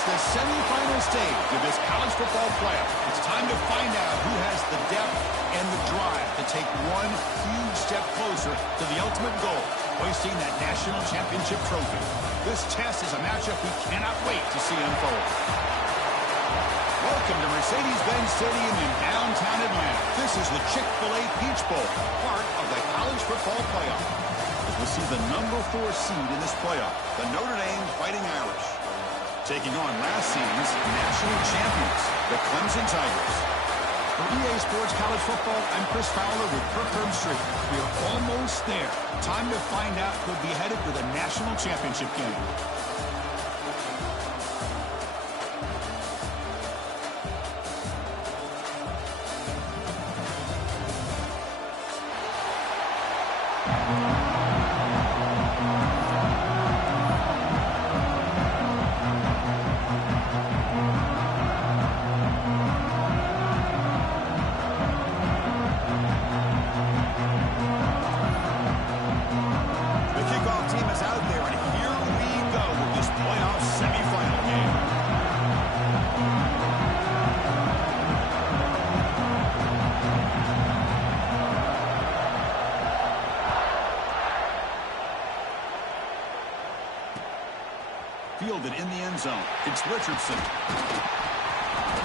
It's the semifinal stage of this college football playoff. It's time to find out who has the depth and the drive to take one huge step closer to the ultimate goal, hoisting that national championship trophy. This test is a matchup we cannot wait to see unfold. Welcome to Mercedes-Benz Stadium in downtown Atlanta. This is the Chick-fil-A Peach Bowl, part of the college football playoff. As we'll see the number 4 seed in this playoff, the Notre Dame Fighting Irish, taking on last season's national champions, the Clemson Tigers. For EA Sports College Football, I'm Chris Fowler with Kirk Herbstreit. We are almost there. Time to find out who'll be headed to the national championship game. Fielded in the end zone. It's Richardson.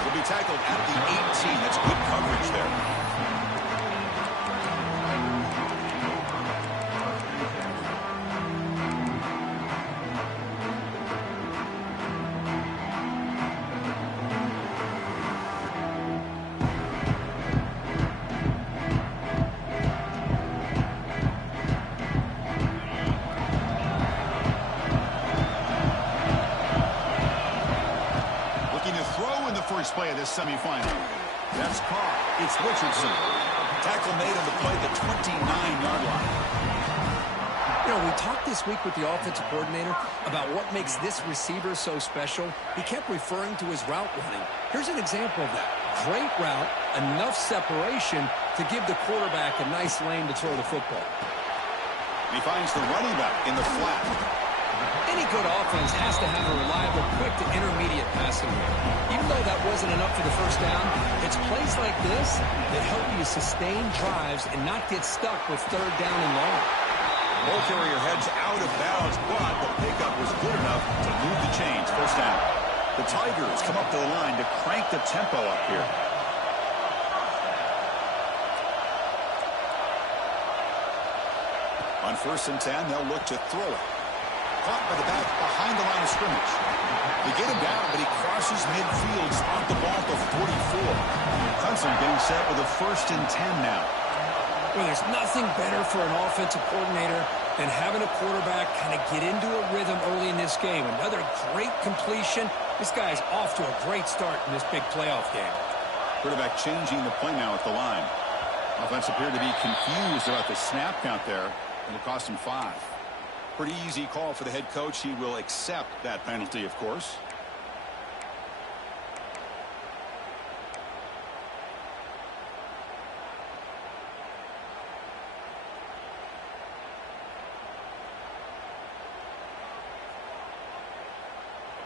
Will be tackled at the 18. That's good coverage there. Play of this semifinal. That's Carr. It's Richardson. Tackle made on the play at the 29-yard line. You know, we talked this week with the offensive coordinator about what makes this receiver so special. He kept referring to his route running. Here's an example of that. Great route, enough separation to give the quarterback a nice lane to throw the football. He finds the running back in the flat. Any good offense has to have a reliable, quick to intermediate passing game. Even though that wasn't enough for the first down, it's plays like this that help you sustain drives and not get stuck with third down and long. Ball carrier heads out of bounds, but the pickup was good enough to move the chains. First down. The Tigers come up to the line to crank the tempo up here. On 1st and 10, they'll look to throw it. Caught by the back behind the line of scrimmage. They get him down, but he crosses midfield, spot the ball to 44. Clemson getting set with a 1st and 10 now. Well, there's nothing better for an offensive coordinator than having a quarterback kind of get into a rhythm early in this game. Another great completion. This guy's off to a great start in this big playoff game. Quarterback changing the play now at the line. Offense appeared to be confused about the snap count there, and it cost him 5. Pretty easy call for the head coach. He will accept that penalty, of course.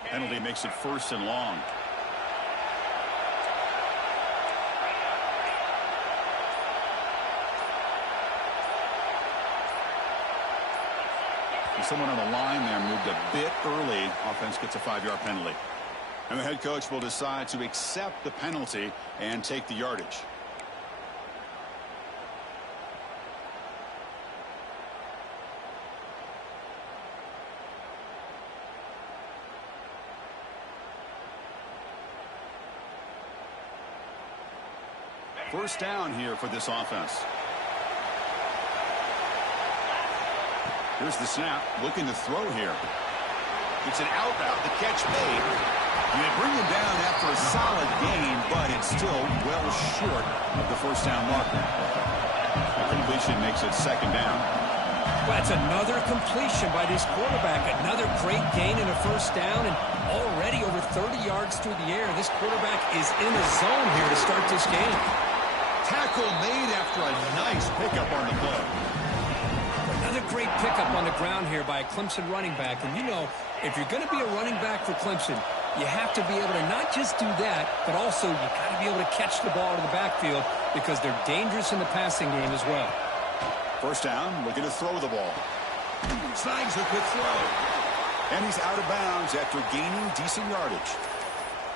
Penalty makes it 1st and long. Someone on the line there moved a bit early. Offense gets a 5-yard penalty. And the head coach will decide to accept the penalty and take the yardage. First down here for this offense. Here's the snap, looking to throw here. It's an out route, the catch made. And they bring him down after a solid gain, but it's still well short of the first down marker. The completion makes it 2nd down. Well, that's another completion by this quarterback. Another great gain in a 1st down, and already over 30 yards through the air. This quarterback is in the zone here to start this game. Tackle made after a nice pickup on the play. Another great pickup on the ground here by a Clemson running back. And you know, if you're going to be a running back for Clemson, You have to be able to not just do that, but also you got to be able to catch the ball to the backfield because they're dangerous in the passing game as well. First down, looking to throw the ball. Snags a quick throw. And he's out of bounds after gaining decent yardage.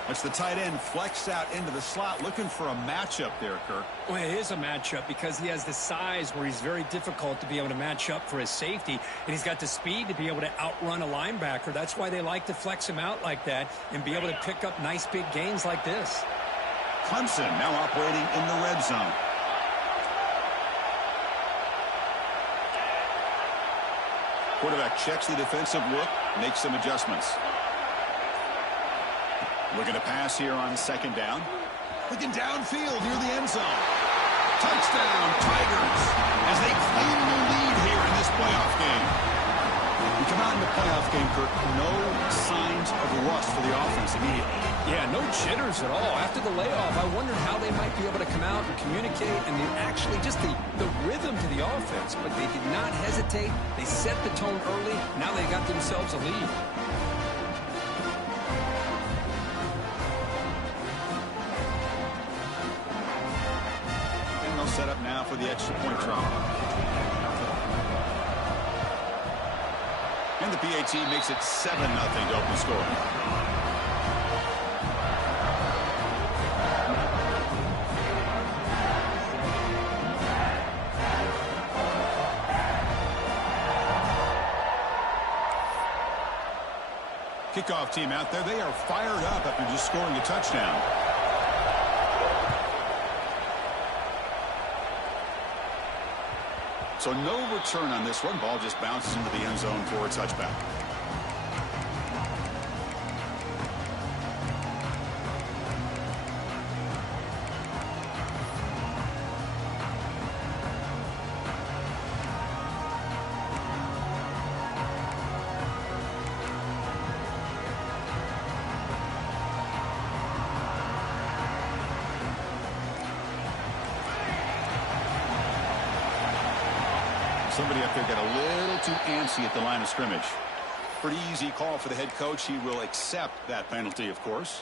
That's the tight end flexed out into the slot, looking for a matchup there, Kirk. Well, it is a matchup because he has the size where he's very difficult to be able to match up for his safety, and he's got the speed to be able to outrun a linebacker. That's why they like to flex him out like that and be able to pick up nice big gains like this. Clemson now operating in the red zone. Quarterback checks the defensive look, makes some adjustments. Looking to pass here on second down. Looking downfield near the end zone. Touchdown, Tigers, as they claim the lead here in this playoff game. We come out in the playoff game, Kirk, no signs of rust for the offense immediately. Yeah, no jitters at all. After the layoff, I wondered how they might be able to come out and communicate and actually just the rhythm to the offense. But they did not hesitate. They set the tone early. Now they got themselves a lead. Set up now for the extra point try. And the PAT makes it 7-0 to open score. Kickoff team out there. They are fired up after just scoring a touchdown. So no return on this one. Ball just bounces into the end zone for a touchback. Somebody up there got a little too antsy at the line of scrimmage. Pretty easy call for the head coach. He will accept that penalty, of course.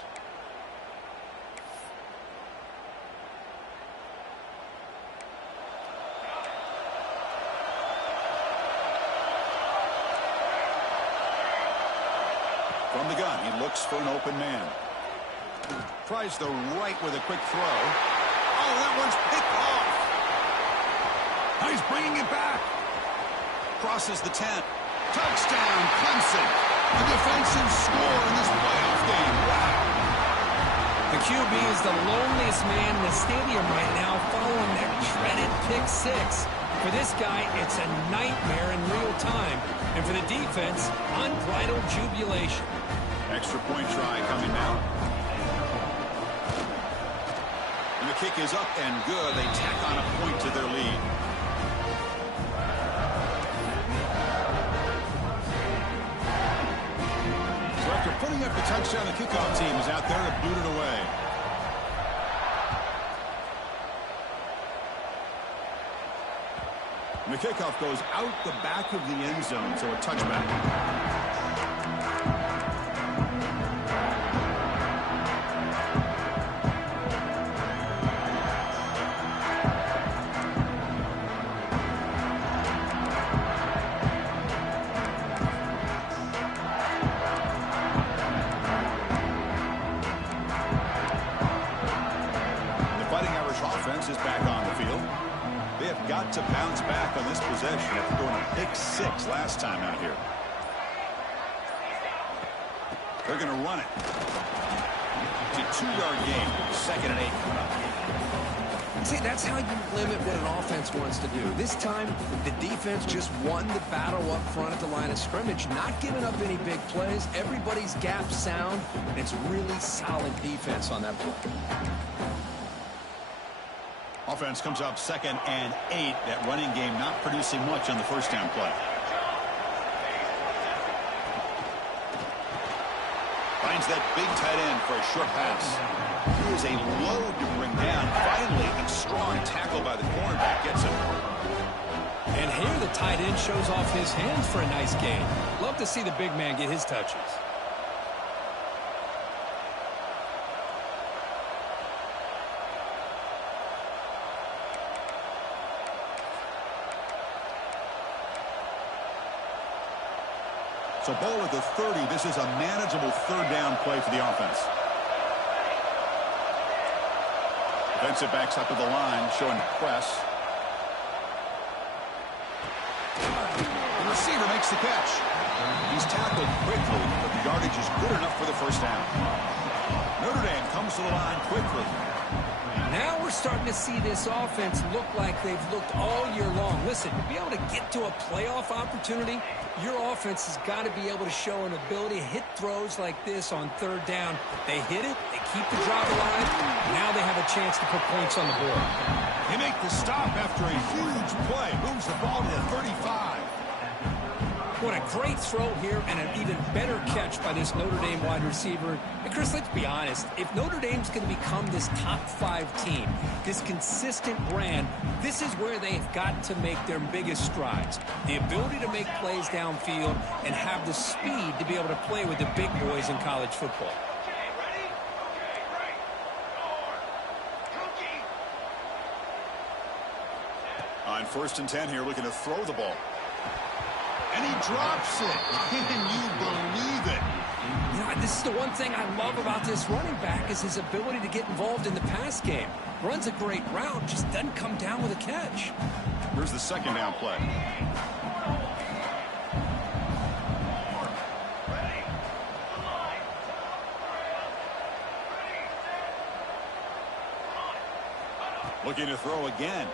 From the gun, he looks for an open man. Tries the right with a quick throw. Oh, that one's picked off. Oh, he's bringing it back. Crosses the 10. Touchdown, Clemson. A defensive score in this playoff game. Wow. The QB is the loneliest man in the stadium right now following that dreaded pick six. For this guy, it's a nightmare in real time. And for the defense, unbridled jubilation. Extra point try coming now. And the kick is up and good. They tack on a point to their lead. Putting up the touchdown, the kickoff team is out there to boot it away. And the kickoff goes out the back of the end zone, so a touchback. Is back on the field. They have got to bounce back on this possession after going a pick six last time out here. They're going to run it. It's a 2-yard gain. 2nd and 8 coming up. See, that's how you limit what an offense wants to do. This time, the defense just won the battle up front at the line of scrimmage, not giving up any big plays. Everybody's gap sound, and it's really solid defense on that play. Offense comes up 2nd and 8. That running game not producing much on the first down play. Finds that big tight end for a short pass. He is a load to bring down. Finally, a strong tackle by the cornerback gets him. And here the tight end shows off his hands for a nice gain. Love to see the big man get his touches. So ball at the 30. This is a manageable third down play for the offense. Defensive backs up to the line, showing press. The receiver makes the catch. He's tackled quickly, but the yardage is good enough for the first down. Notre Dame comes to the line quickly. Now we're starting to see this offense look like they've looked all year long. Listen, to be able to get to a playoff opportunity, your offense has got to be able to show an ability to hit throws like this on third down. They hit it, they keep the drive alive, now they have a chance to put points on the board. They make the stop after a huge play. Moves the ball to the 35. What a great throw here and an even better catch by this Notre Dame wide receiver. And Chris, let's be honest. If Notre Dame's going to become this top-5 team, this consistent brand, this is where they've got to make their biggest strides. The ability to make plays downfield and have the speed to be able to play with the big boys in college football. On 1st and 10 here, looking to throw the ball. And he drops it. Can you believe it? You know, this is the one thing I love about this running back is his ability to get involved in the pass game. Runs a great route, just doesn't come down with a catch. Here's the second down play. Looking to throw again.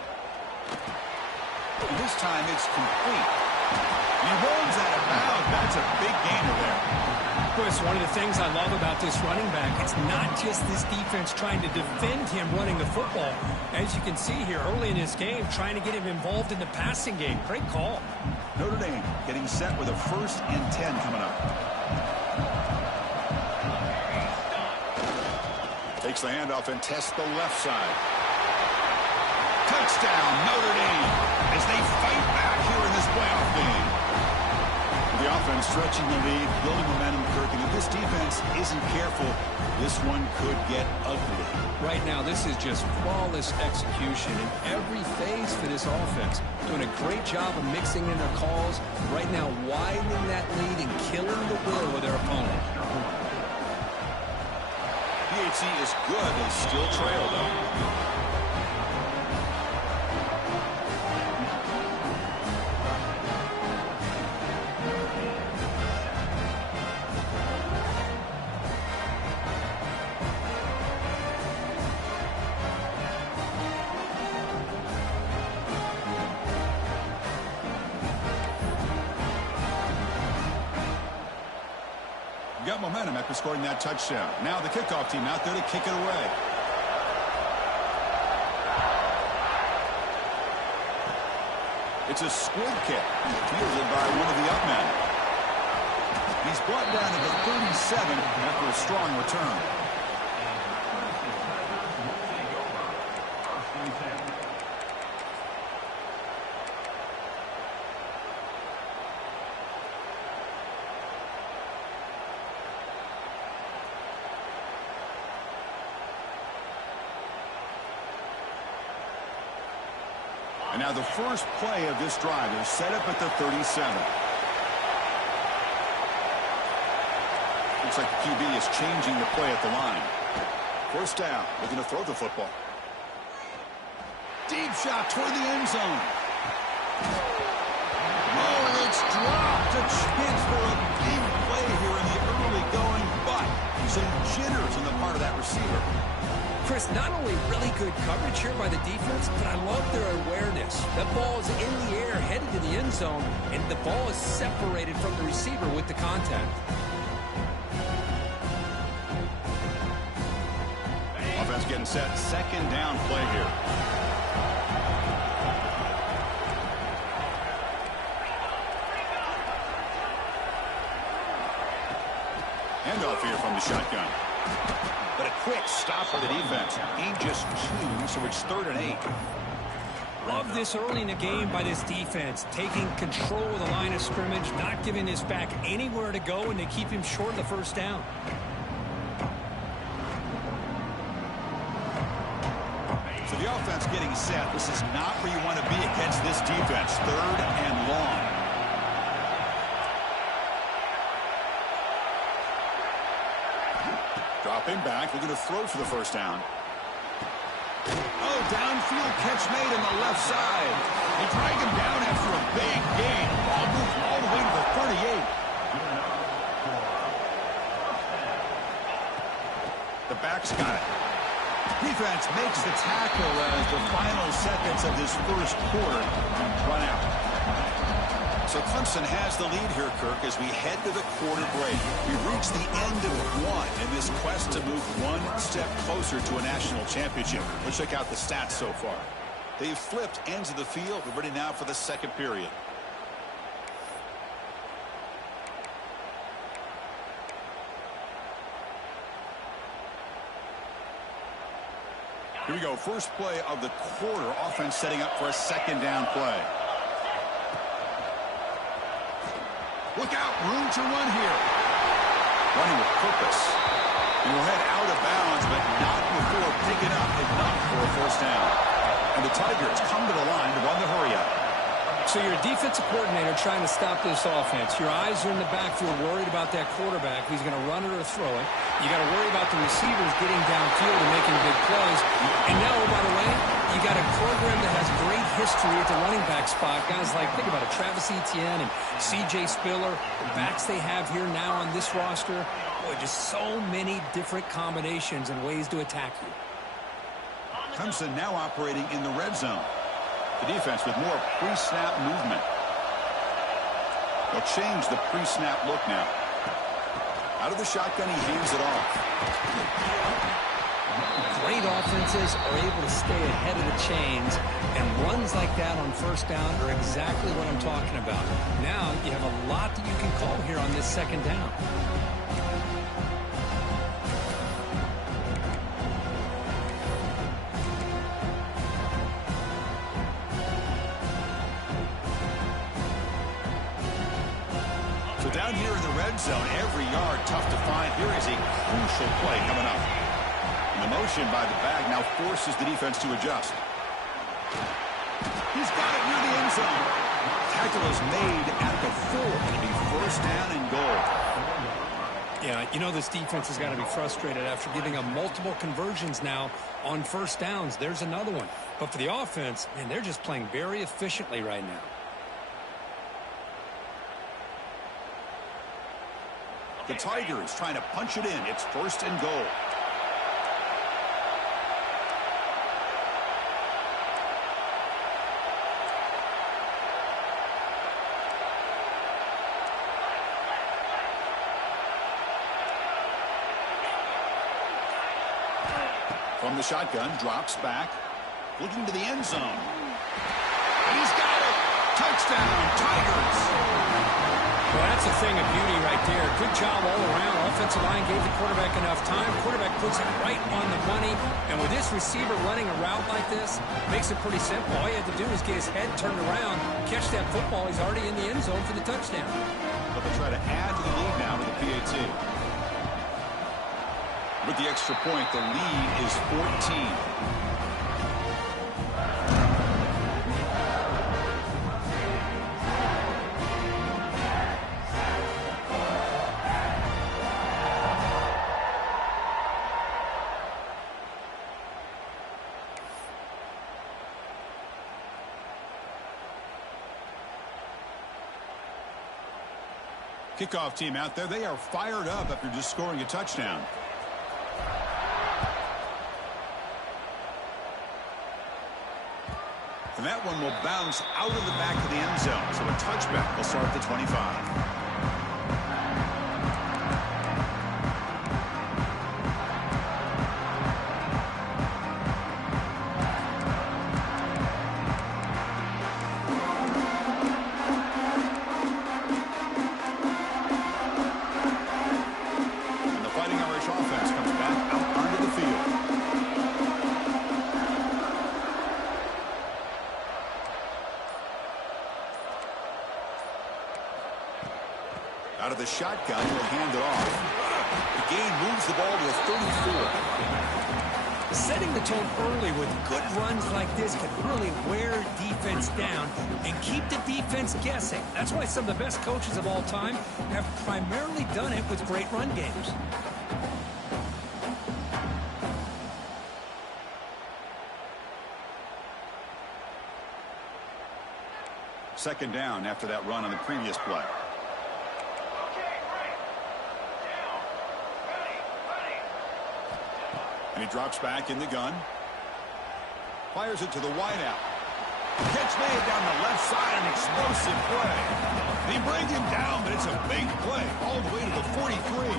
And this time it's complete. He rolls out of bounds. That's a big gainer there. Chris, one of the things I love about this running back, it's not just this defense trying to defend him running the football. As you can see here early in this game, trying to get him involved in the passing game. Great call. Notre Dame getting set with a 1st and 10 coming up. Takes the handoff and tests the left side. Touchdown, Notre Dame, as they fight back here in this playoff game. The offense stretching the lead, building momentum, Kirk, and if this defense isn't careful, this one could get ugly. Right now, this is just flawless execution in every phase for this offense. Doing a great job of mixing in their calls. Right now, widening that lead and killing the will of their opponent. PHC is good. They still trail, though. Got momentum after scoring that touchdown. Now the kickoff team out there to kick it away. It's a squib kick, fielded by one of the up men. He's brought down to the 37 after a strong return. And now the first play of this drive is set up at the 37. Looks like the QB is changing the play at the line. First down, looking to throw the football. Deep shot toward the end zone. Oh, and it's dropped. A chance for a big play here in the early going, but some jitters on the part of that receiver. Chris, not only really good coverage here by the defense, but I love their awareness. That ball is in the air, headed to the end zone, and the ball is separated from the receiver with the contact. Offense getting set. Second down play here. Handoff here from the shotgun. But a quick stop for the defense. Gain just 2, so it's 3rd and 8. Love this early in the game by this defense. Taking control of the line of scrimmage, not giving this back anywhere to go, and they keep him short of the first down. So the offense getting set. This is not where you want to be against this defense. 3rd and long. Dropping back, looking to throw for the first down. Oh, downfield catch made on the left side. They drag him down after a big gain. Ball moves all the way to the 38. The back's got it. Defense makes the tackle as the final seconds of this first quarter run out. So Clemson has the lead here, Kirk, as we head to the quarter break. We've reached the end of one in this quest to move one step closer to a national championship. Let's check out the stats so far. They've flipped ends of the field. We're ready now for the second period. Here we go. First play of the quarter. Offense setting up for a second down play. Look out. Room to run here. Running with purpose. And will head out of bounds, but not before picking up enough for a first down. And the Tigers come to the line to run the hurry up. So you're a defensive coordinator trying to stop this offense. Your eyes are in the backfield worried about that quarterback. He's going to run it or throw it. You got to worry about the receivers getting downfield and making big plays. And now, oh, by the way, you got a program that has great history at the running back spot. Guys like, think about it, Travis Etienne and C.J. Spiller, the backs they have here now on this roster. Boy, just so many different combinations and ways to attack you. Clemson now operating in the red zone. The defense with more pre-snap movement. They'll change the pre-snap look now. Out of the shotgun, he hands it off. Great offenses are able to stay ahead of the chains, and runs like that on first down are exactly what I'm talking about. Now you have a lot that you can call here on this second down. Down here in the red zone, every yard tough to find. Here is a crucial play coming up. And the motion by the back now forces the defense to adjust. He's got it near the end zone. Tackle is made at the 4. It'll be first down and goal. Yeah, you know this defense has got to be frustrated after giving up multiple conversions now on first downs. There's another one. But for the offense, man, they're just playing very efficiently right now. The Tigers trying to punch it in. It's first and goal. From the shotgun, drops back, looking to the end zone. And he's got it. Touchdown, Tigers. Well, that's a thing of beauty right there. Good job all around. Offensive line gave the quarterback enough time. Quarterback puts it right on the money. And with this receiver running a route like this, makes it pretty simple. All he had to do was get his head turned around, catch that football. He's already in the end zone for the touchdown. But they'll try to add to the lead now with the PAT. With the extra point, the lead is 14. Kickoff team out there. They are fired up after just scoring a touchdown. And that one will bounce out of the back of the end zone. So a touchback will start at the 25. Out of the shotgun, he'll hand it off. The gain moves the ball to the 34. Setting the tone early with good runs like this can really wear defense down and keep the defense guessing. That's why some of the best coaches of all time have primarily done it with great run games. Second down after that run on the previous play. And he drops back in the gun. Fires it to the wideout. Catch made down the left side, an explosive play. They bring him down, but it's a big play all the way to the 43.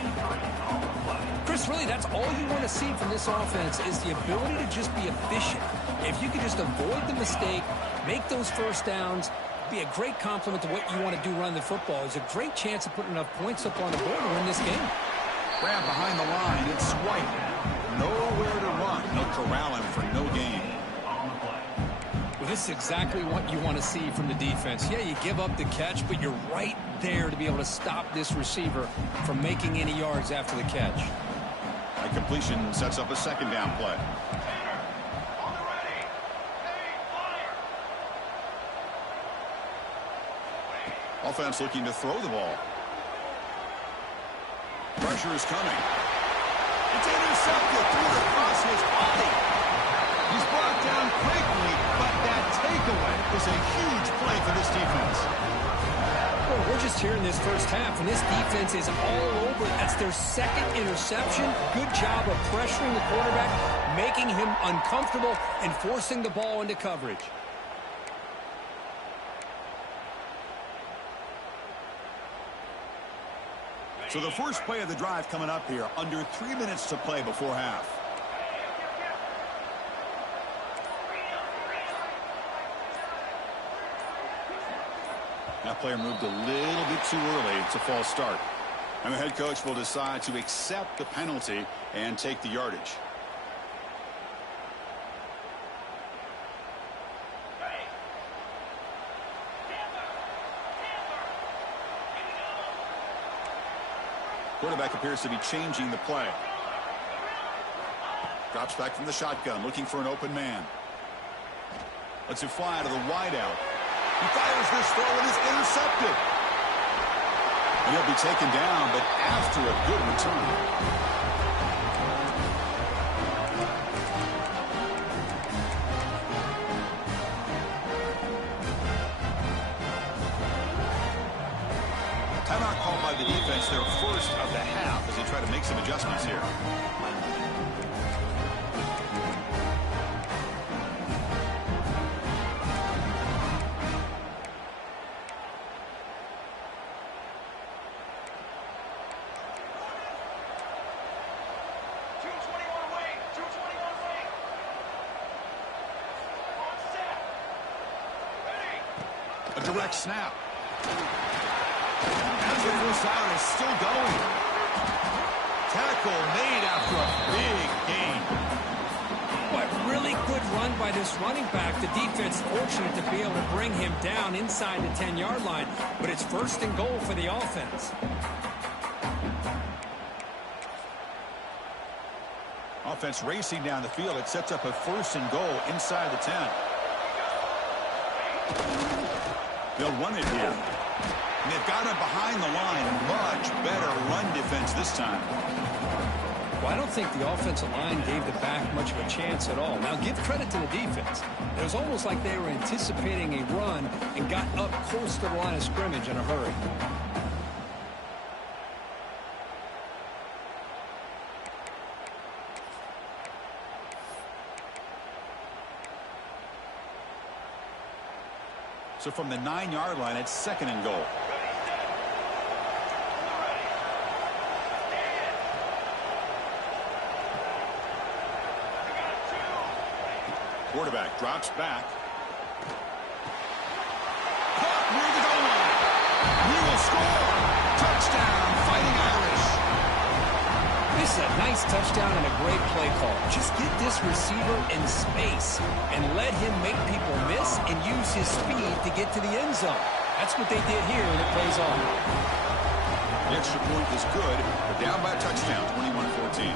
Chris, really, that's all you want to see from this offense is the ability to just be efficient. If you can just avoid the mistake, make those first downs, be a great compliment to what you want to do running the football. There's a great chance of putting enough points up on the board to win this game. Grab behind the line. It's White. Nowhere to run. They'll corral him for no gain. Well, this is exactly what you want to see from the defense. Yeah, you give up the catch, but you're right there to be able to stop this receiver from making any yards after the catch. A completion sets up a second down play. Offense looking to throw the ball. Pressure is coming. It's intercepted through across his body. He's brought down quickly, but that takeaway is a huge play for this defense. Well, we're just here in this first half, and this defense is all over. That's their second interception. Good job of pressuring the quarterback, making him uncomfortable, and forcing the ball into coverage. So the first play of the drive coming up here, under 3 minutes to play before half. That player moved a little bit too early. It's a false start. And the head coach will decide to accept the penalty and take the yardage. Quarterback appears to be changing the play. Drops back from the shotgun, looking for an open man. Lets it fly to the wideout. He fires this throw and is intercepted. And he'll be taken down, but after a good return. Timeout called by the defense, their first of the half, as they try to make some adjustments here. A direct snap. As the first down is still going. Tackle made after a big gain. What really good run by this running back. The defense fortunate to be able to bring him down inside the 10-yard line, but it's first and goal for the offense. Offense racing down the field. It sets up a first and goal inside the 10. They'll run it here. And they've got him behind the line. Much better run defense this time. Well, I don't think the offensive line gave the back much of a chance at all. Now, give credit to the defense. It was almost like they were anticipating a run and got up close to the line of scrimmage in a hurry. So from the 9-yard line, it's second and goal. Quarterback drops back. Caught near the goal line. He will score. Touchdown, Fighting Irish. This is a nice touchdown and a great play call. Just get this receiver in space and let him make people miss and use his speed to get to the end zone. That's what they did here, and it plays off. The extra point is good. They're down by a touchdown, 21-14.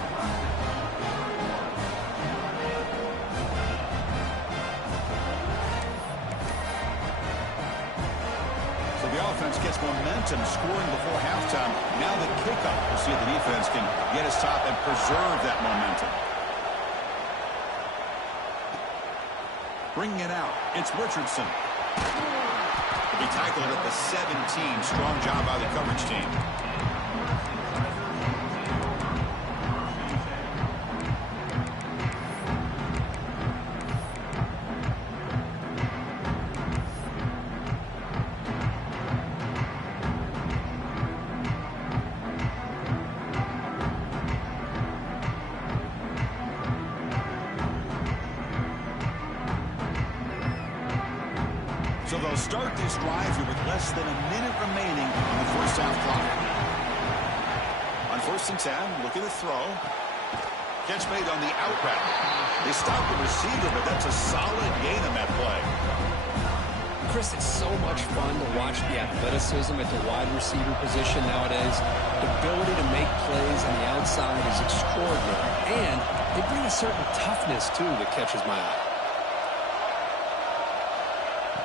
The offense gets momentum scoring before halftime. Now the kickoff. We'll see if the defense can get his top and preserve that momentum. Bringing it out. It's Richardson. The Tackled at the 17. Strong job by the coverage team. So they'll start this drive here with less than a minute remaining in the first half clock. On 1st and 10, looking to throw. Catch made on the out route. They stop the receiver, but that's a solid gain on that play. Chris, it's so much fun to watch the athleticism at the wide receiver position nowadays. The ability to make plays on the outside is extraordinary. And they bring a certain toughness, too, that catches my eye.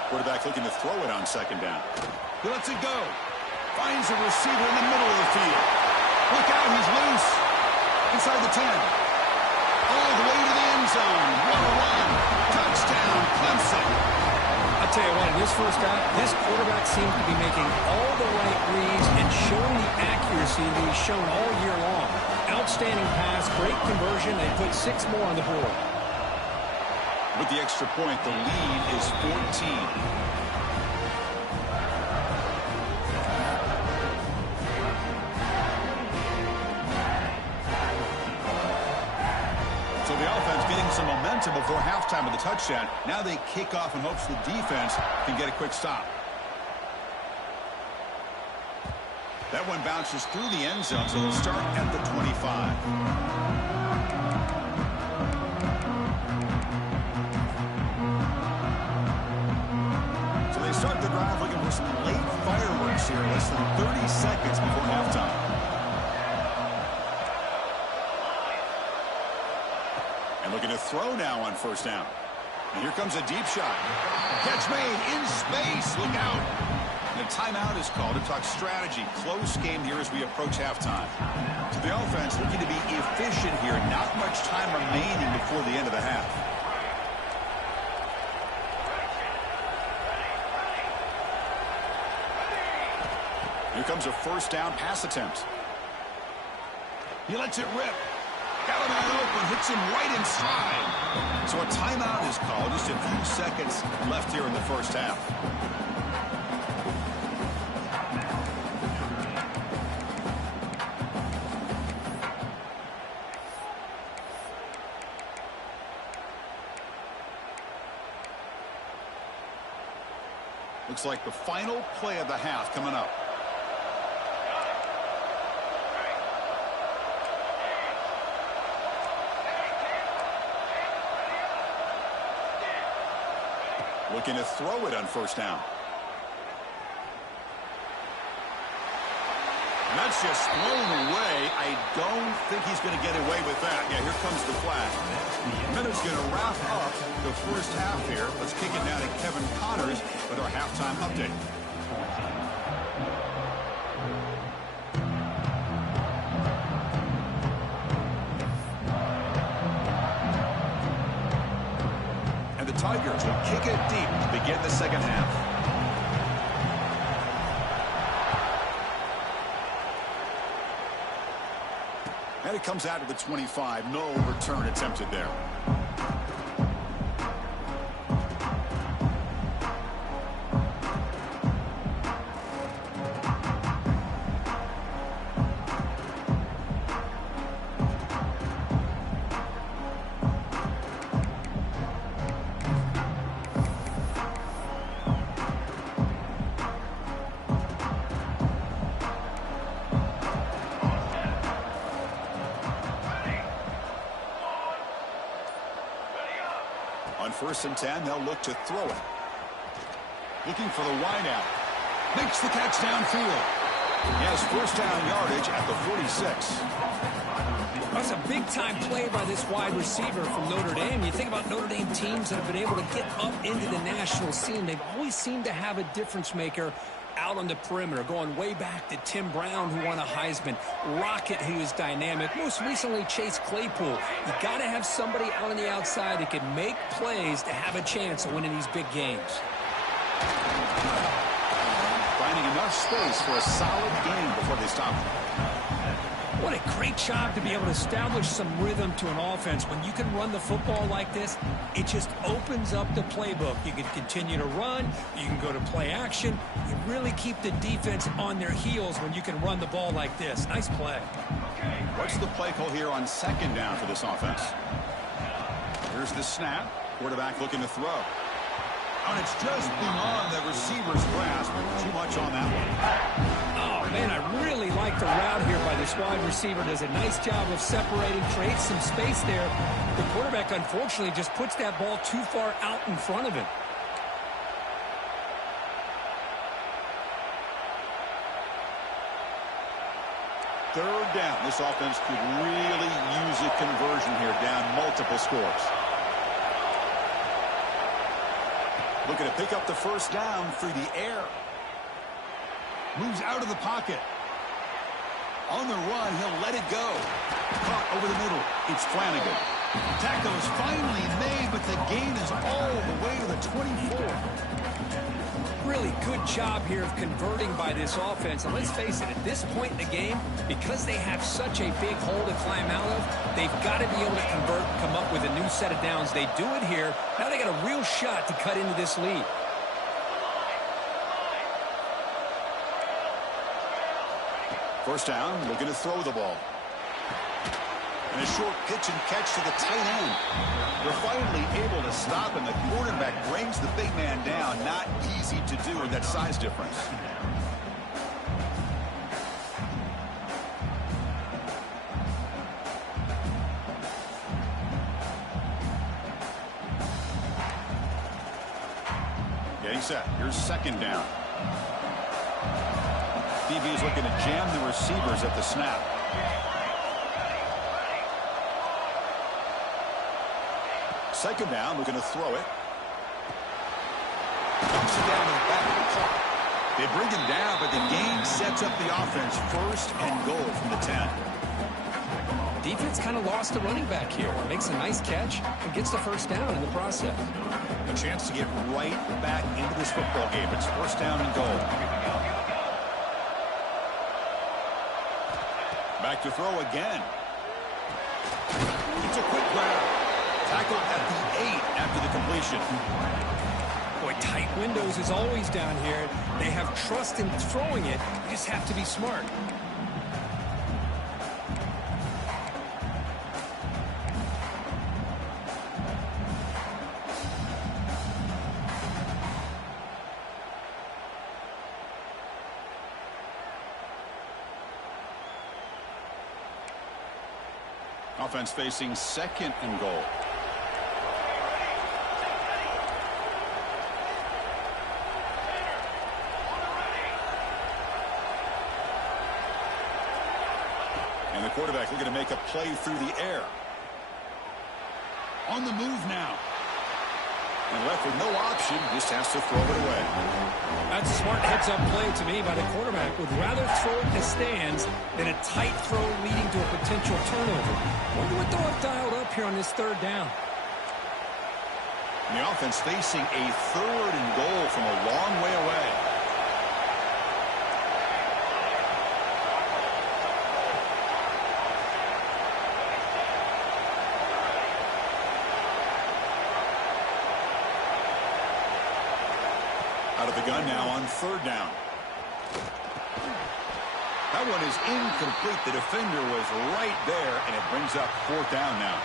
Quarterback looking to throw it on 2nd down. He lets it go. Finds a receiver in the middle of the field. Look out, he's loose. Inside the 10. All the way to the end zone. What a run. Touchdown, Clemson. I'll tell you what, in this first half, this quarterback seems to be making all the right reads and showing the accuracy that he's shown all year long. Outstanding pass, great conversion. They put 6 more on the board. With the extra point, the lead is 14. So the offense getting some momentum before halftime of the touchdown. Now they kick off in hopes the defense can get a quick stop. That one bounces through the end zone, so they'll start at the 25. Start the drive looking for some late fireworks here. Less than 30 seconds before halftime. And looking to throw now on 1st down. And here comes a deep shot. Catch made in space. Look out. And a timeout is called to talk strategy. Close game here as we approach halftime. So the offense looking to be efficient here. Not much time remaining before the end of the half. Here comes a 1st down pass attempt. He lets it rip. Got him out open, hits him right in stride. So a timeout is called. Just a few seconds left here in the first half. Looks like the final play of the half coming up. Looking to throw it on 1st down. And that's just thrown away. I don't think he's going to get away with that. Yeah, here comes the flag. Minutes going to wrap up the first half here. Let's kick it now to Kevin Connors with our halftime update. Tigers will kick it deep to begin the second half. And it comes out of the 25. No return attempted there. On 1st and 10, they'll look to throw it. Looking for the wideout. Makes the catch downfield. He has 1st down yardage at the 46. That's a big-time play by this wide receiver from Notre Dame. You think about Notre Dame teams that have been able to get up into the national scene. They've always seemed to have a difference maker out on the perimeter, going way back to Tim Brown, who won a Heisman, Rocket, who is dynamic, most recently Chase Claypool. You got to have somebody out on the outside that can make plays to have a chance of winning these big games. enough space for a solid gain before they stop him. What a great job to be able to establish some rhythm to an offense. When you can run the football like this, it just opens up the playbook. You can continue to run. You can go to play action. You really keep the defense on their heels when you can run the ball like this. Nice play. What's the play call here on second down for this offense? Here's the snap. Quarterback looking to throw. And it's just beyond the receiver's grasp. Too much on that one. Oh, man, I really like the route here by this wide receiver. Does a nice job of separating, creates some space there. The quarterback, unfortunately, just puts that ball too far out in front of him. Third down. This offense could really use a conversion here, down multiple scores. Looking to pick up the first down through the air. Moves out of the pocket. On the run, he'll let it go. Caught over the middle. It's Flanagan. Tackle is finally made, but the gain is all the way to the 24. Really good job here of converting by this offense. And let's face it, at this point in the game, because they have such a big hole to climb out of, they've got to be able to convert, come up with a new set of downs. They do it here. Now they got a real shot to cut into this lead. First down, looking to throw the ball. And a short pitch and catch to the tight end. They're finally able to stop, and the quarterback brings the big man down. Not easy to do with that size difference. Getting set. Here's second down. DB is looking to jam the receivers at the snap. Second down, looking to throw it. Comes it down to the back of the clock. They bring him down, but the gain sets up the offense. First and goal from the 10. Defense kind of lost the running back here. Makes a nice catch and gets the first down in the process. A chance to get right back into this football game. It's first down and goal. Back to throw again. It's a quick grab. Tackled at the 8 after the completion. Boy, tight windows is always down here. They have trust in throwing it. You just have to be smart. Offense facing second and goal. And the quarterback looking to make a play through the air. On the move now. And left with no option, just has to throw it away. That's a smart heads-up play to me by the quarterback. Would rather throw it in the stands than a tight throw leading to a potential turnover. Wonder what they'll have dialed up here on this third down. And the offense facing a third and goal from a long way away. Out of the gun now on third down. That one is incomplete. The defender was right there, and it brings up fourth down now.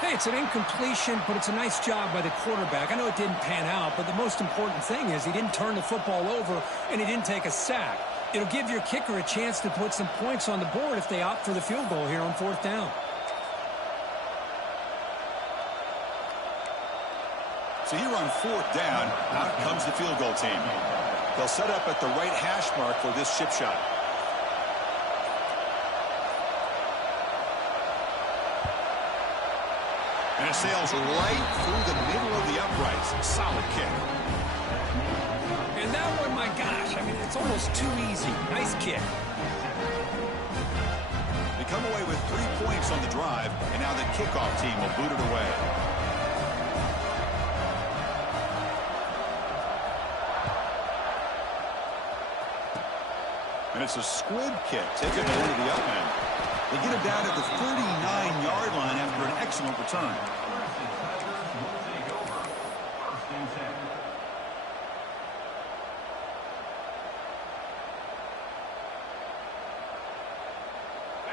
Hey, it's an incompletion, but it's a nice job by the quarterback. I know it didn't pan out, but the most important thing is he didn't turn the football over, and he didn't take a sack. It'll give your kicker a chance to put some points on the board if they opt for the field goal here on fourth down. So here on fourth down, out comes the field goal team. They'll set up at the right hash mark for this chip shot. And it sails right through the middle of the uprights. Solid kick. And that one, my gosh, I mean, it's almost too easy. Nice kick. They come away with 3 points on the drive, and now the kickoff team will boot it away. And it's a squib kick taken away to the up end. They get it down at the 39-yard line after an excellent return.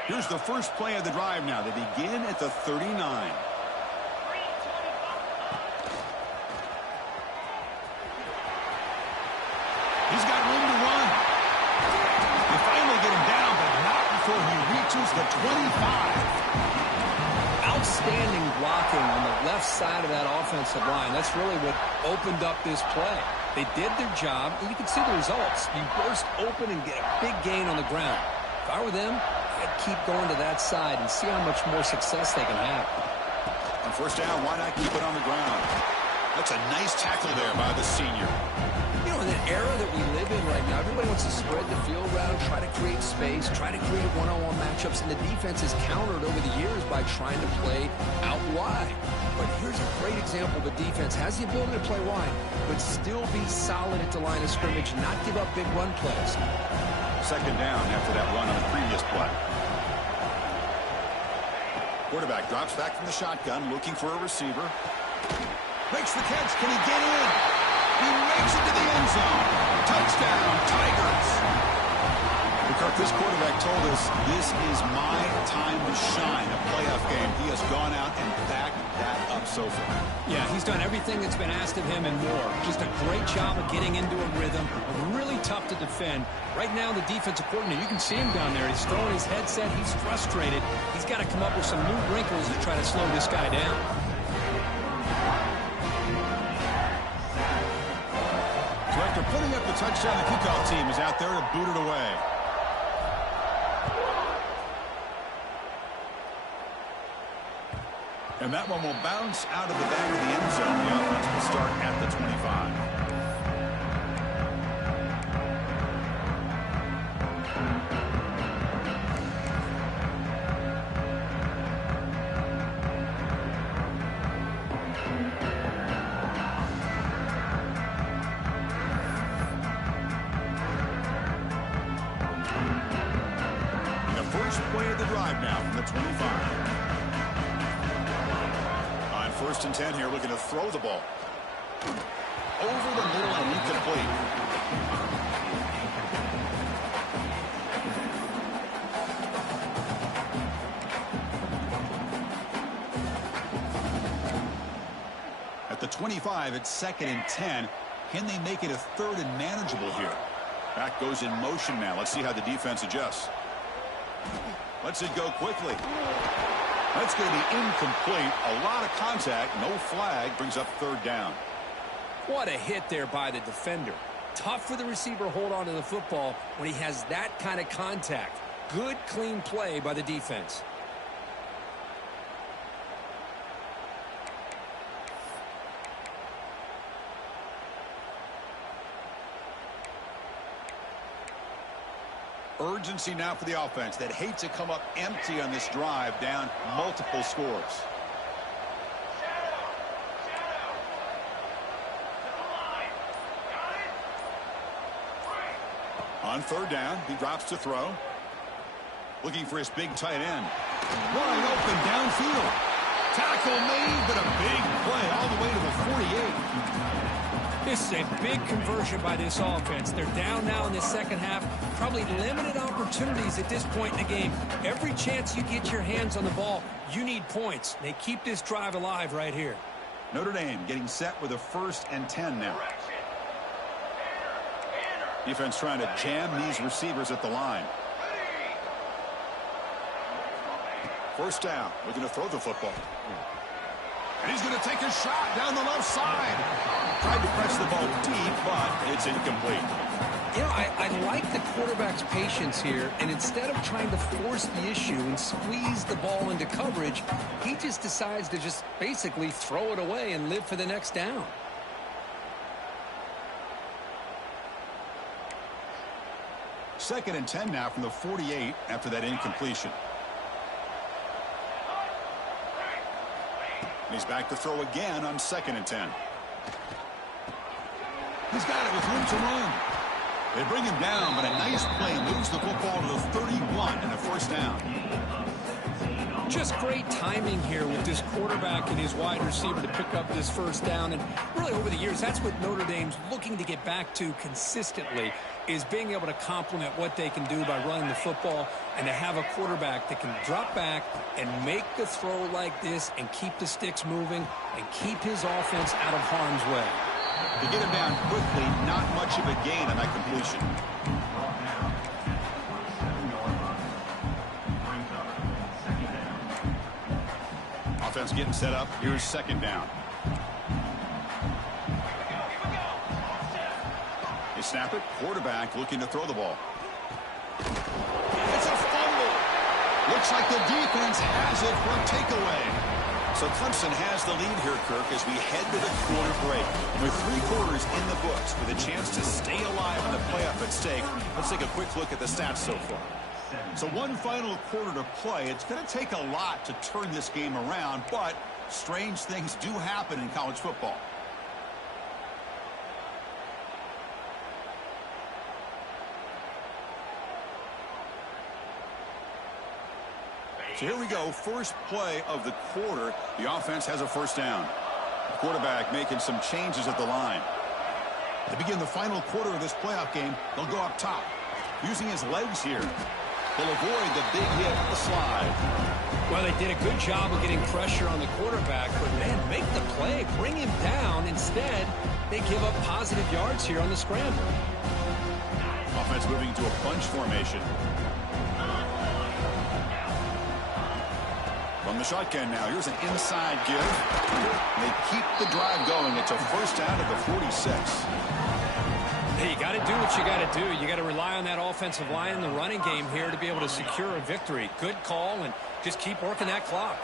Here's the first play of the drive now. They begin at the 39. He's got room to run. They finally get him down, but not before he reaches the 25. Outstanding blocking on the left side of that offensive line. That's really what opened up this play. They did their job, and you can see the results. You burst open and get a big gain on the ground. If I were them, I'd keep going to that side and see how much more success they can have. On first down, why not keep it on the ground? That's a nice tackle there by the senior. You know, in the era that we live in right now, everybody wants to spread the field around, try to create space, try to create one-on-one matchups, and the defense has countered over the years by trying to play out wide. But here's a great example. The defense has the ability to play wide, but still be solid at the line of scrimmage, not give up big run plays. Second down after that run on the previous play. Quarterback drops back from the shotgun, looking for a receiver. Makes the catch. Can he get in? He makes it to the end zone. Touchdown, Tigers. Kirk, this quarterback told us this is my time to shine, a playoff game. He has gone out and backed that up so far. Yeah, he's done everything that's been asked of him and more. Just a great job of getting into a rhythm. Really tough to defend. Right now, the defensive coordinator, you can see him down there. He's throwing his headset. He's frustrated. He's got to come up with some new wrinkles to try to slow this guy down. So after putting up the touchdown, the kickoff team is out there to boot it away. And that one will bounce out of the back of the end zone. The offense will start at the 25. The first play of the drive now from the 25. First and 10 here, looking to throw the ball. Over the middle and incomplete. At the 25, it's second and 10. Can they make it a third and manageable here? Back goes in motion now. Let's see how the defense adjusts. Lets it go quickly. That's going to be incomplete. A lot of contact. No flag. Brings up third down. What a hit there by the defender. Tough for the receiver to hold on to the football when he has that kind of contact. Good, clean play by the defense. Urgency now for the offense that hates to come up empty on this drive, down multiple scores. On third down, he drops to throw. Looking for his big tight end. Wide open downfield. Tackle made, but a big play all the way to the 48. This is a big conversion by this offense. They're down now in the second half. Probably limited opportunities at this point in the game. Every chance you get your hands on the ball, you need points. They keep this drive alive right here. Notre Dame getting set with a first and 10 now. Defense trying to jam these receivers at the line. First down. Looking to throw the football. And he's going to take a shot down the left side. Tried to press the ball deep, but it's incomplete. You know, I like the quarterback's patience here, and instead of trying to force the issue and squeeze the ball into coverage, he just decides to just basically throw it away and live for the next down. Second and 10 now from the 48 after that incompletion. And he's back to throw again on second and 10. He's got it with room to run. They bring him down, but a nice play moves the football to the 31 and a first down. Just great timing here with this quarterback and his wide receiver to pick up this first down. And really over the years, that's what Notre Dame's looking to get back to consistently, is being able to complement what they can do by running the football and to have a quarterback that can drop back and make the throw like this and keep the sticks moving and keep his offense out of harm's way. To get him down quickly, not much of a gain on that completion. Offense getting set up. Here's second down. They snap it. Quarterback looking to throw the ball. It's a fumble. Looks like the defense has it for a takeaway. So Clemson has the lead here, Kirk, as we head to the quarter break. With 3 quarters in the books with a chance to stay alive in the playoff at stake, let's take a quick look at the stats so far. So one final quarter to play. It's going to take a lot to turn this game around, but strange things do happen in college football. So here we go, first play of the quarter. The offense has a first down. The quarterback making some changes at the line. To begin the final quarter of this playoff game, they'll go up top. Using his legs here, they'll avoid the big hit, the slide. Well, they did a good job of getting pressure on the quarterback, but man, make the play, bring him down. Instead, they give up positive yards here on the scramble. Offense moving to a bunch formation. From the shotgun now, here's an inside give. They keep the drive going. It's a first down at the 46. Hey, you got to do what you got to do. You got to rely on that offensive line in the running game here to be able to secure a victory. Good call, and just keep working that clock.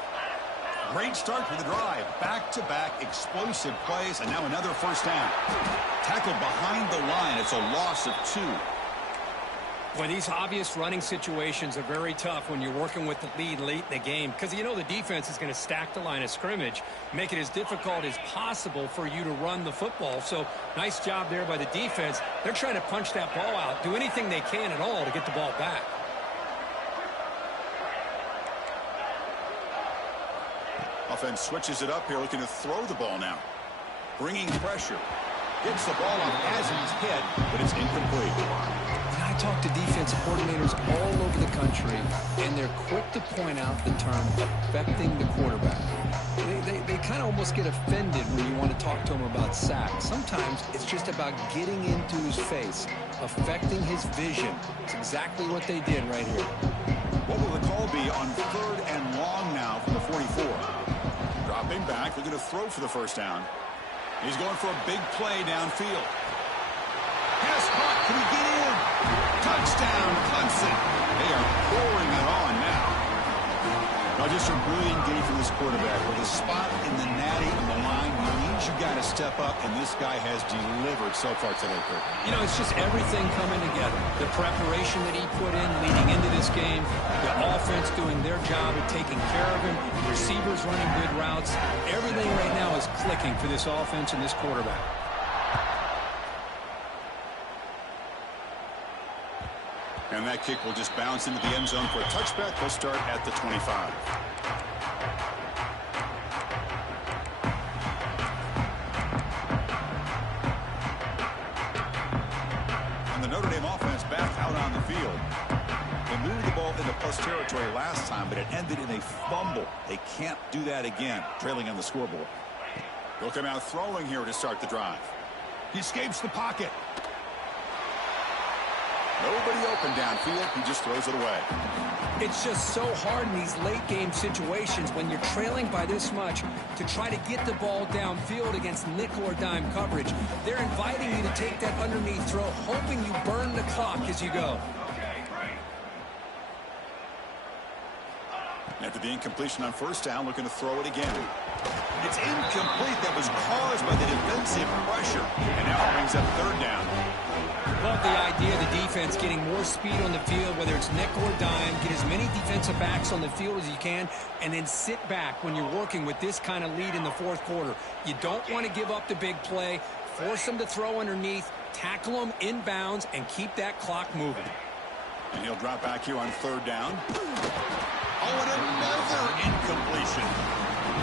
Great start for the drive. Back-to-back explosive plays, and now another first down. Tackled behind the line. It's a loss of 2. Well, these obvious running situations are very tough when you're working with the lead late in the game, because you know the defense is going to stack the line of scrimmage, make it as difficult as possible for you to run the football. So nice job there by the defense. They're trying to punch that ball out, do anything they can at all to get the ball back. Offense switches it up here, looking to throw the ball now. Bringing pressure. Gets the ball up as he's hit, but it's incomplete. I talk to defensive coordinators all over the country, and they're quick to point out the term affecting the quarterback. They kind of almost get offended when you want to talk to them about sacks. Sometimes it's just about getting into his face, affecting his vision. It's exactly what they did right here. What will the call be on 3rd and long now from the 44? Dropping back, looking to throw for the first down. He's going for a big play downfield. Pass caught. Can he get in? Touchdown, Clemson. They are pouring it on now. Now just a brilliant game from this quarterback. With a spot in the natty on the line, he means you got to step up, and this guy has delivered so far today, Kirk. You know, it's just everything coming together. The preparation that he put in leading into this game, the offense doing their job of taking care of him, receivers running good routes. Everything right now is clicking for this offense and this quarterback. And that kick will just bounce into the end zone for a touchback. He'll start at the 25. And the Notre Dame offense back out on the field. They moved the ball into plus territory last time, but it ended in a fumble. They can't do that again, trailing on the scoreboard. They'll come out throwing here to start the drive. He escapes the pocket. Nobody open downfield. He just throws it away. It's just so hard in these late game situations when you're trailing by this much to try to get the ball downfield against nickel or dime coverage. They're inviting you to take that underneath throw, hoping you burn the clock as you go. After the incompletion on first down, looking to throw it again. It's incomplete. That was caused by the defensive pressure. And now it brings up 3rd down. Love the idea of the defense getting more speed on the field, whether it's nickel or dime. Get as many defensive backs on the field as you can, and then sit back when you're working with this kind of lead in the fourth quarter. You don't want to give up the big play. Force them to throw underneath, tackle them inbounds, and keep that clock moving. And he'll drop back here on third down. Oh, and another incompletion.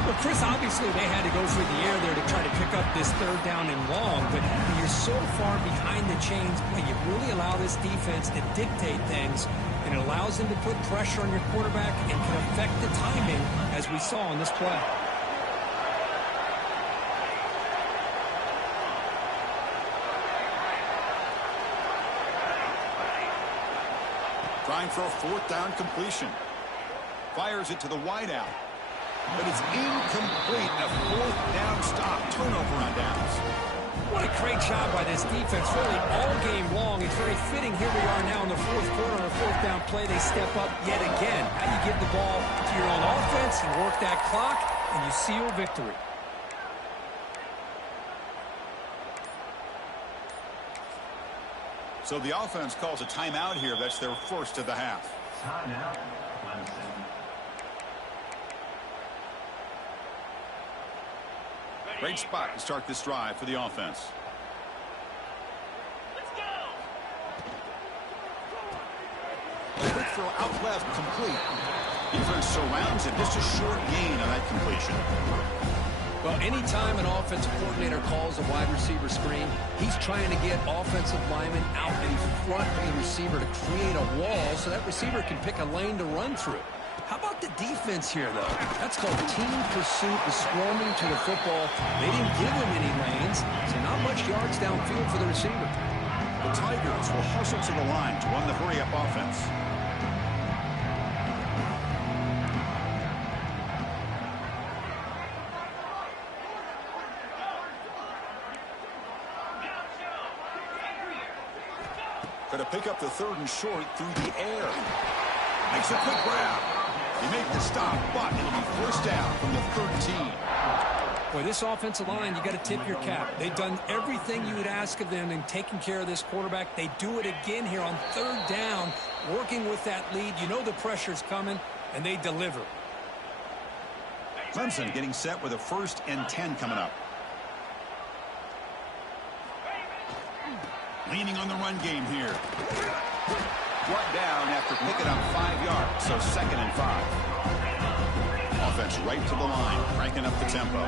Well, Chris, obviously they had to go through the air there to try to pick up this third down and long, but when you're so far behind the chains, boy, you really allow this defense to dictate things, and it allows them to put pressure on your quarterback and can affect the timing, as we saw in this play. Trying for a fourth down completion. Fires it to the wideout. But it's incomplete. A fourth down stop. Turnover on downs. What a great job by this defense, really all game long. It's very fitting. Here we are now in the fourth quarter on a fourth down play. They step up yet again. How you give the ball to your own offense, you work that clock, and you seal victory. So the offense calls a timeout here. That's their first of the half. Timeout. Great spot to start this drive for the offense. Let's go. Quick throw out left, complete. Defense surrounds it. Just a short gain on that completion. Well, anytime an offensive coordinator calls a wide receiver screen, he's trying to get offensive linemen out in front of the receiver to create a wall so that receiver can pick a lane to run through. How about the defense here, though? That's called team pursuit, the swarming to the football. They didn't give him any lanes, so not much yards downfield for the receiver. The Tigers will hustle to the line to run the hurry-up offense. Going to pick up the third and short through the air. Makes a quick grab. He made the stop, but it'll be first down from the 13. Boy, this offensive line, you got to tip your cap. They've done everything you would ask of them in taking care of this quarterback. They do it again here on third down, working with that lead. You know the pressure's coming, and they deliver. Clemson getting set with a 1st and 10 coming up. Leaning on the run game here. Brought down after picking up 5 yards, so 2nd and 5. Offense right to the line, cranking up the tempo.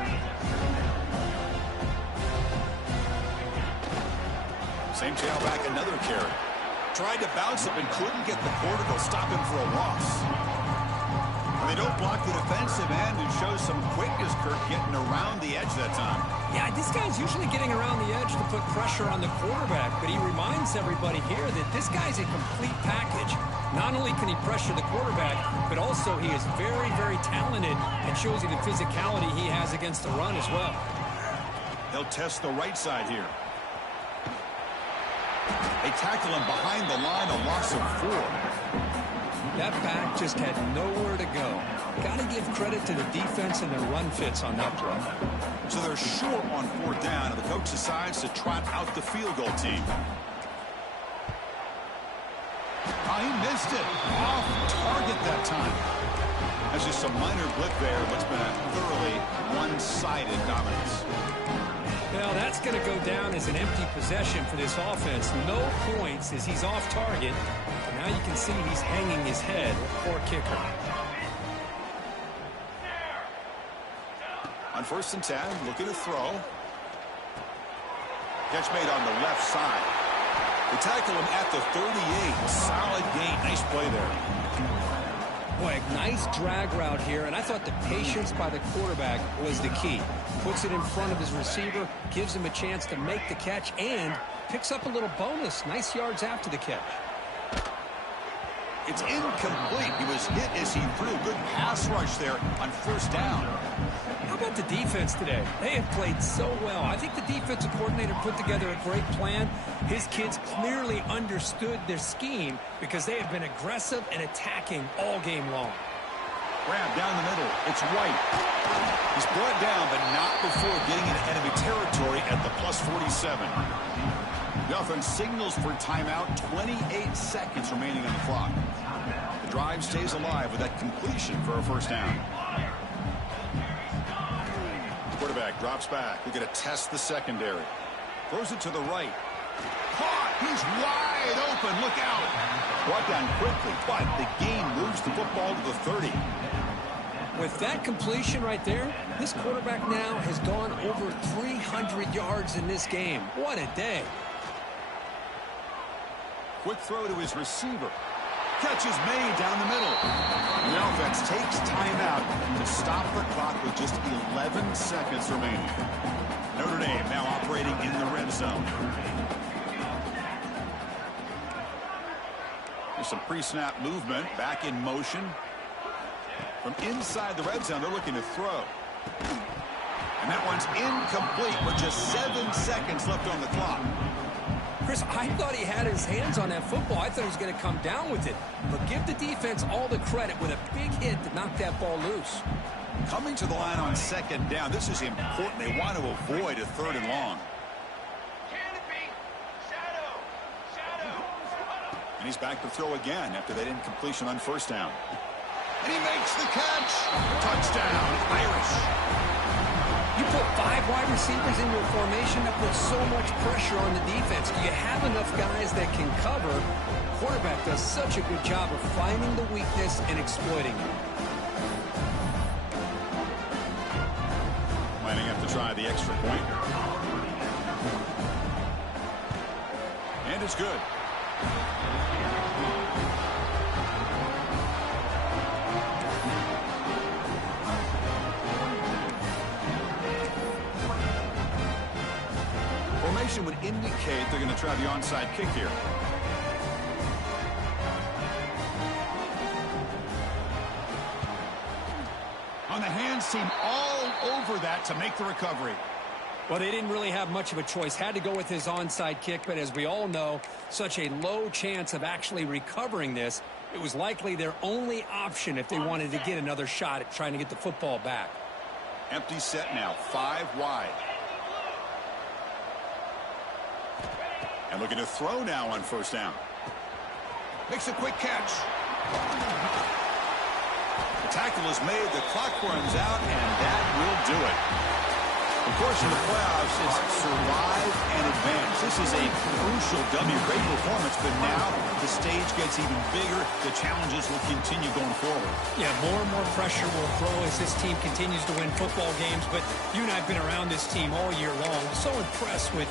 Same tailback, another carry. Tried to bounce up and couldn't get the corner to stop him for a loss. And they don't block the defensive end and show some quickness, Kirk, getting around the edge that time. Yeah, this guy's usually getting around the edge to put pressure on the quarterback, but he reminds everybody here that this guy's a complete package. Not only can he pressure the quarterback, but also he is very, very talented and shows you the physicality he has against the run as well. They'll test the right side here. They tackle him behind the line, a loss of 4. That back just had nowhere to go. Got to give credit to the defense and their run fits on that play. So they're short on 4th down, and the coach decides to trot out the field goal team. Oh, he missed it. Off target that time. That's just a minor blip there, what's been a thoroughly one-sided dominance. Well, that's going to go down as an empty possession for this offense. No points as he's off target. And now you can see he's hanging his head. Poor kicker. On 1st and 10, looking to throw. Catch made on the left side. They tackle him at the 38. Solid gain. Nice play there. Boy, nice drag route here, and I thought the patience by the quarterback was the key. Puts it in front of his receiver, gives him a chance to make the catch, and picks up a little bonus. Nice yards after the catch. It's incomplete. He was hit as he threw. Good pass rush there on 1st down. How about the defense today? They have played so well. I think the defensive coordinator put together a great plan. His kids clearly understood their scheme because they have been aggressive and attacking all game long. Grab down the middle. It's White. He's brought down, but not before getting into enemy territory at the +47. The offense signals for timeout. 28 seconds remaining on the clock. The drive stays alive with that completion for a first down. The quarterback drops back. They're going to test the secondary. Throws it to the right. Caught. He's wide open. Look out. Brought down quickly, but the game moves the football to the 30. With that completion right there, this quarterback now has gone over 300 yards in this game. What a day. Quick throw to his receiver. Catch is made down the middle. The offense takes timeout to stop the clock with just 11 seconds remaining. Notre Dame now operating in the red zone. There's some pre-snap movement. Back in motion. From inside the red zone, they're looking to throw. And that one's incomplete with just 7 seconds left on the clock. Chris, I thought he had his hands on that football. I thought he was going to come down with it. But give the defense all the credit with a big hit to knock that ball loose. Coming to the line on second down, this is important. They want to avoid a third and long. And he's back to throw again after that incompletion on first down. And he makes the catch. Touchdown, Irish. You put 5 wide receivers in your formation, that puts so much pressure on the defense. Do you have enough guys that can cover? Quarterback does such a good job of finding the weakness and exploiting it. Lining up to try the extra point. And it's good. Formation would indicate they're going to try the onside kick here. On the hands team all over that to make the recovery. Well, they didn't really have much of a choice. Had to go with his onside kick, but as we all know, such a low chance of actually recovering this. It was likely their only option if they wanted to get another shot at trying to get the football back. Empty set now, 5 wide. And looking to throw now on first down. Makes a quick catch. The tackle is made, the clock runs out, and that will do it. Of course, in the playoffs, it's survive and advance. This is a crucial W. Great performance, but now the stage gets even bigger. The challenges will continue going forward. Yeah, more and more pressure will grow as this team continues to win football games, but you and I have been around this team all year long. So impressed with